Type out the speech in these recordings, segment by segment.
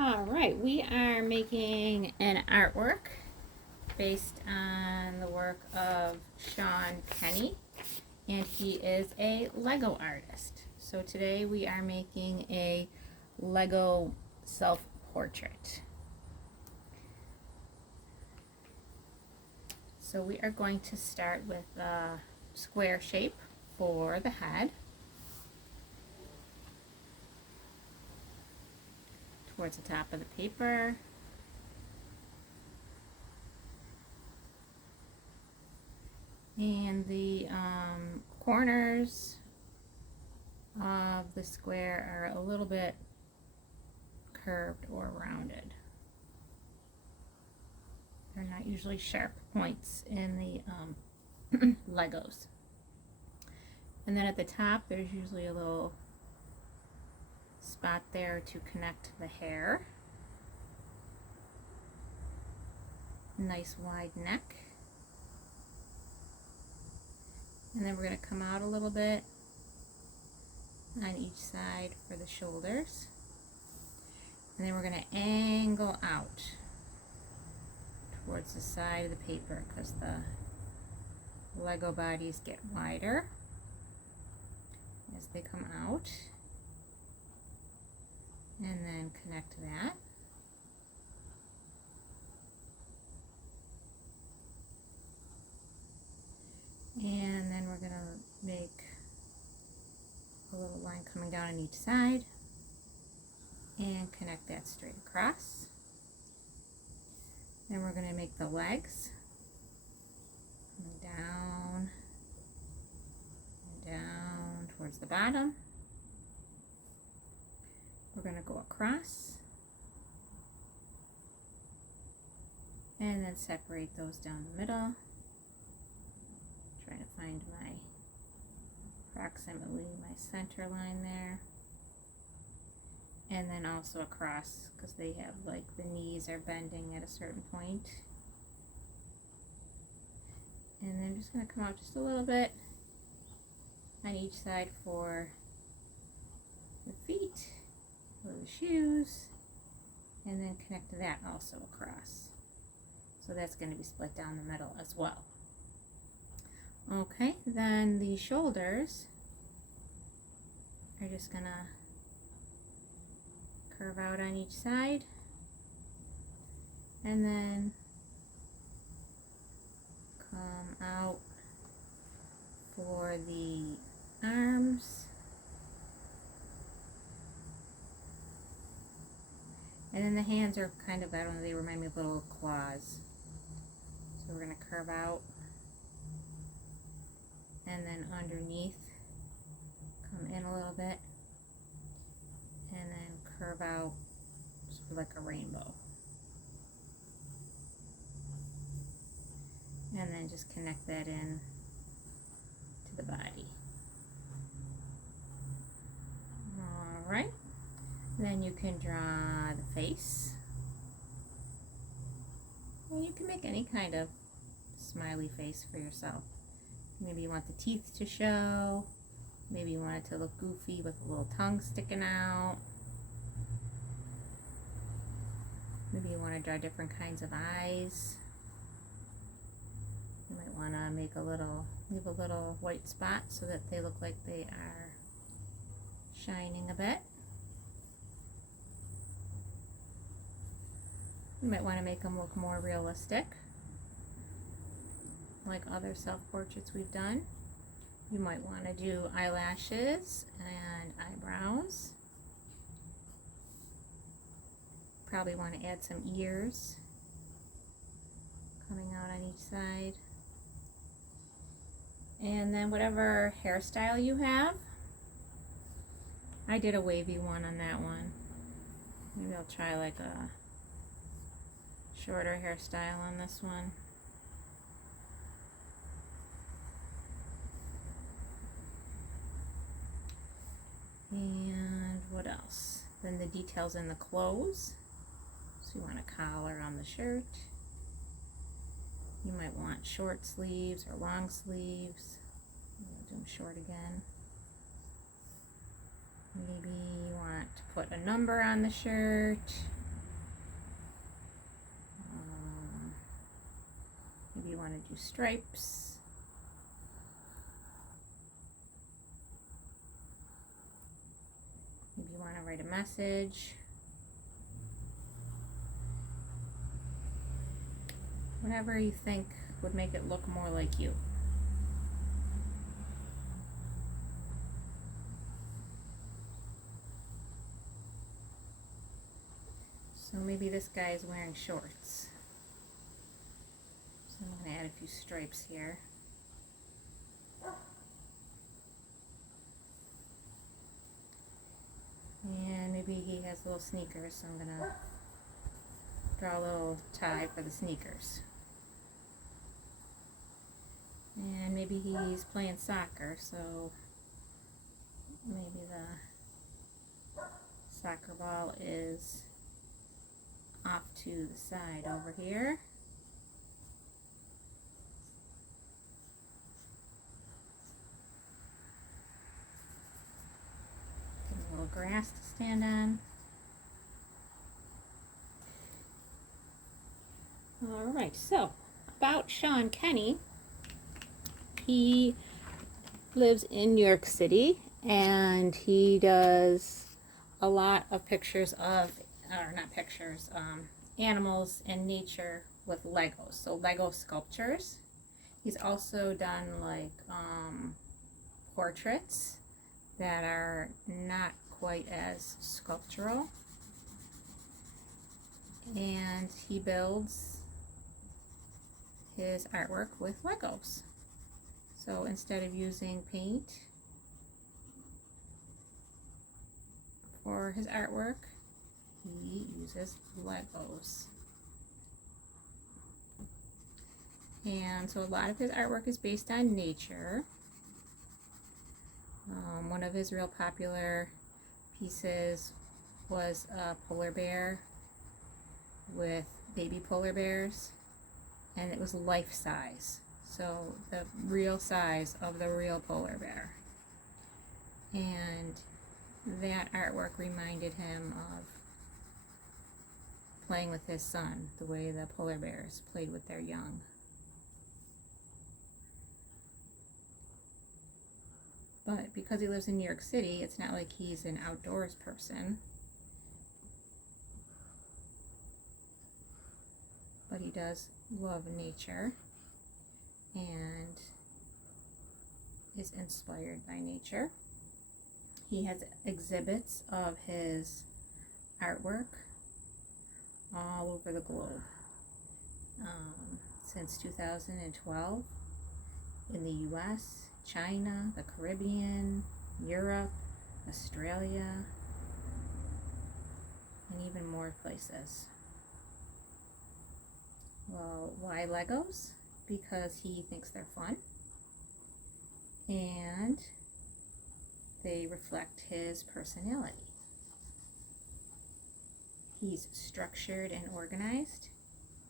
All right, we are making an artwork based on the work of Sean Kenney, and he is a Lego artist. So today we are making a Lego self-portrait. So we are going to start with a square shape for the head, towards the top of the paper. And the corners of the square are a little bit curved or rounded. They're not usually sharp points in the Legos. And then at the top there's usually a little spot there to connect the hair. Nice wide neck. And then we're going to come out a little bit on each side for the shoulders. And then we're going to angle out towards the side of the paper because the Lego bodies get wider as they come out. And then connect that. And then we're going to make a little line coming down on each side and connect that straight across. Then we're going to make the legs down and down towards the bottom. We're going to go across and then separate those down the middle. Trying to find my approximately my center line there, and then also across because they have like the knees are bending at a certain point. And then just going to come out just a little bit on each side for the feet or the shoes, and then connect that also across. So that's going to be split down the middle as well. Okay, then the shoulders are just gonna curve out on each side, and then come out for the arms, and then the hands are kind of, I don't know, they remind me of little claws. So we're gonna curve out. And then underneath, come in a little bit, and then curve out sort of like a rainbow. And then just connect that in to the body. Alright, then you can draw the face. And you can make any kind of smiley face for yourself. Maybe you want the teeth to show. Maybe you want it to look goofy with a little tongue sticking out. Maybe you want to draw different kinds of eyes. You might want to make leave a little white spot so that they look like they are shining a bit. You might want to make them look more realistic, like other self-portraits we've done. You might want to do eyelashes and eyebrows. Probably want to add some ears coming out on each side. And then whatever hairstyle you have. I did a wavy one on that one. Maybe I'll try like a shorter hairstyle on this one. And what else? Then the details in the clothes. So you want a collar on the shirt. You might want short sleeves or long sleeves. We'll do them short again. Maybe you want to put a number on the shirt. Maybe you want to do stripes. Maybe you want to write a message. Whatever you think would make it look more like you. So maybe this guy is wearing shorts. So I'm going to add a few stripes here. And maybe he has little sneakers, so I'm going to draw a little tie for the sneakers. And maybe he's playing soccer, so maybe the soccer ball is off to the side over here. Get a little grass to stand on. Alright, so about Sean Kenney. He lives in New York City, and he does a lot of pictures of, or not pictures, animals and nature with Legos, so Lego sculptures. He's also done like portraits that are not quite as sculptural, and he builds his artwork with Legos. So instead of using paint for his artwork, he uses Legos. And so a lot of his artwork is based on nature. One of his real popular pieces was a polar bear with baby polar bears, and it was life size. So the real size of the real polar bear. And that artwork reminded him of playing with his son, the way the polar bears played with their young. But because he lives in New York City, it's not like he's an outdoors person. But he does love nature and is inspired by nature. He has exhibits of his artwork all over the globe. Since 2012, in the US, China, the Caribbean, Europe, Australia, and even more places. Well, why Legos? Because he thinks they're fun, and they reflect his personality. He's structured and organized,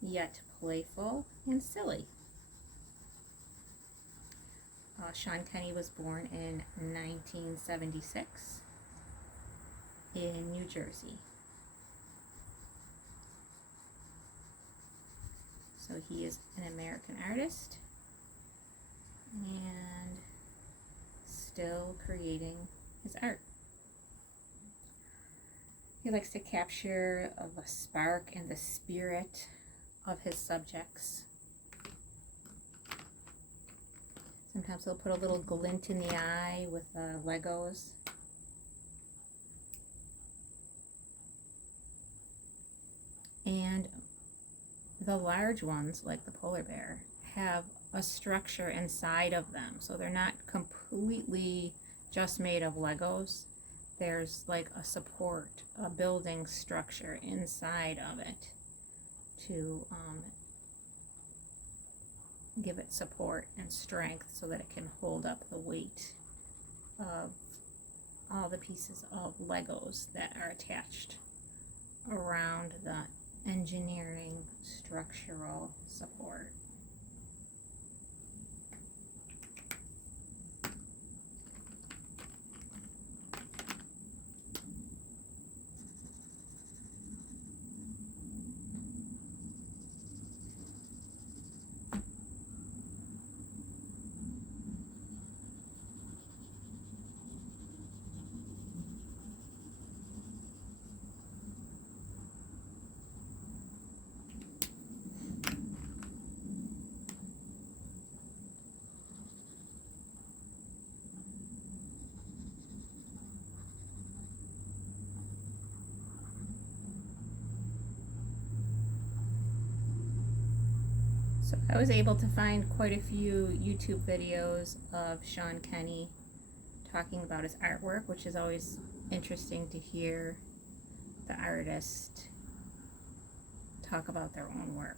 yet playful and silly. Sean Kenney was born in 1976 in New Jersey. So he is an American artist and still creating his art. He likes to capture the spark and the spirit of his subjects. Sometimes he'll put a little glint in the eye with Legos. And the large ones, like the polar bear, have a structure inside of them. So they're not completely just made of Legos. There's like a support, a building structure inside of it to give it support and strength so that it can hold up the weight of all the pieces of Legos that are attached around the engineering structural support. So I was able to find quite a few YouTube videos of Sean Kenney talking about his artwork, which is always interesting to hear the artist talk about their own work.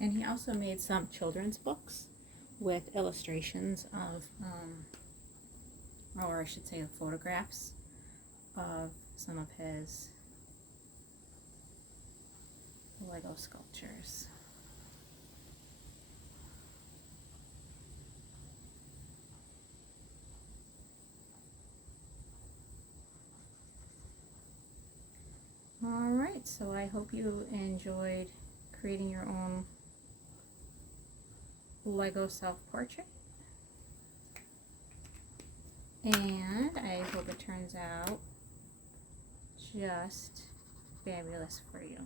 And he also made some children's books with illustrations of, or I should say photographs of some of his Lego sculptures. Alright, so I hope you enjoyed creating your own Lego self-portrait, and I hope it turns out just fabulous for you.